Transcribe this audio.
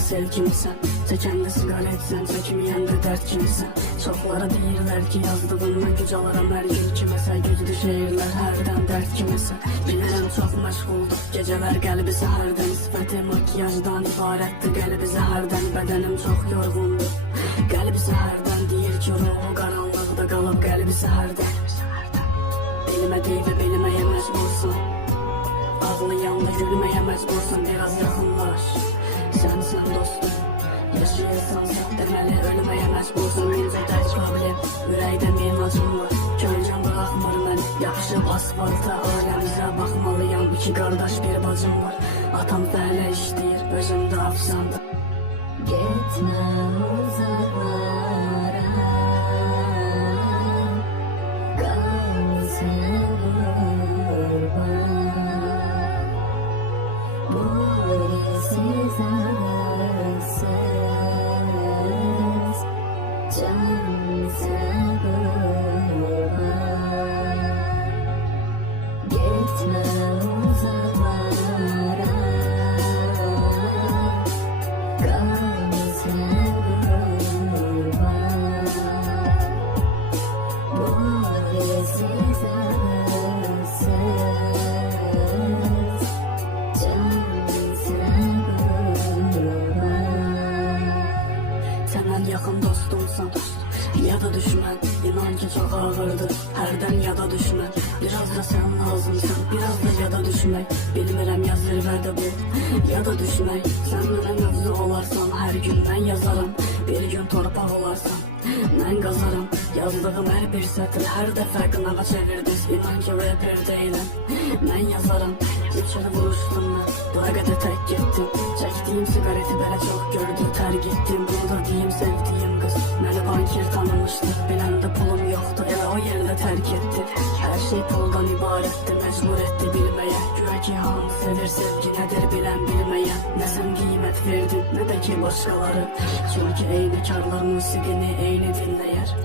da sel kimisən. Çəkəndə siqaretsən, çəkməyəndə dərd kimisən. Çoxlara deyirlər ki, yazdığından güc alaram hər gün kiməsə. Güclü şeirlər hərdən dərd kimisə. Bilirəm çox məşğuldur gecələr qəlbi səhərdən. Sifəti makyajdan ibarətdir qəlbi zəhərdən. Bədənim çox yorğundur qəlbi səhərdən. Deyir ki, ruhu qaranlıqda qalıb qəlbi səhərdən. Belimə deyib bilməyə məcbursan. Ağlayanda gülməyə məcbursan. Biraz yaxınlaş, sənsən dostum. Yaşayırsansa deməli ölməyə məcbursan. Məncə dərk qabilib, ürəkdə min acım var. Kölgən bıraxmır məni, yapışıb asfalta. Aləmizə baxmalıyam, iki qardaş bir bacım var. Atam fəhlə işləyir, özümdə afsandır. Gitme uzaklara, kal sen burada. Bu eşsiz arasız can sen burada. Gitme uzaklara, kal sen burada. Bu eşsiz arasız Səndən yaxın dostumsan, ya da düşmən. İnan ki çox ağırdır, hərdən ya da düşmən. Biraz da sən lazımsan, biraz da ya da düşmək. Bilmirəm ya zirvədə bu, ya da düşmək. Sən mənə mövzu olarsan, hər gün mən yazaram. Bir gün torpaq olarsan, mən qazaram. Yazdığım hər bir sətr hər dəfə qınağa çevirdiniz. İnan ki rapper deyiləm, mən yazaram. İçeri vuruşdum mən, buna qədər tək getdim. Çəkdiyim siqareti belə çox gördü, tərk etdim. Bunu da deyim sevdiyim qız məni banker tanımışdı. Biləndə pulum yoxdu, elə o yerdə tərk etdi. Hər şey puldan ibarətdir, məcbur etdi bilməyə. Güya ki hamı sevir, sevgi nədir bilən bilməyən. Nə sən qiymət verdin, nə də ki başqaları. Çünki eyni karlar musiqini eyni dinləyər.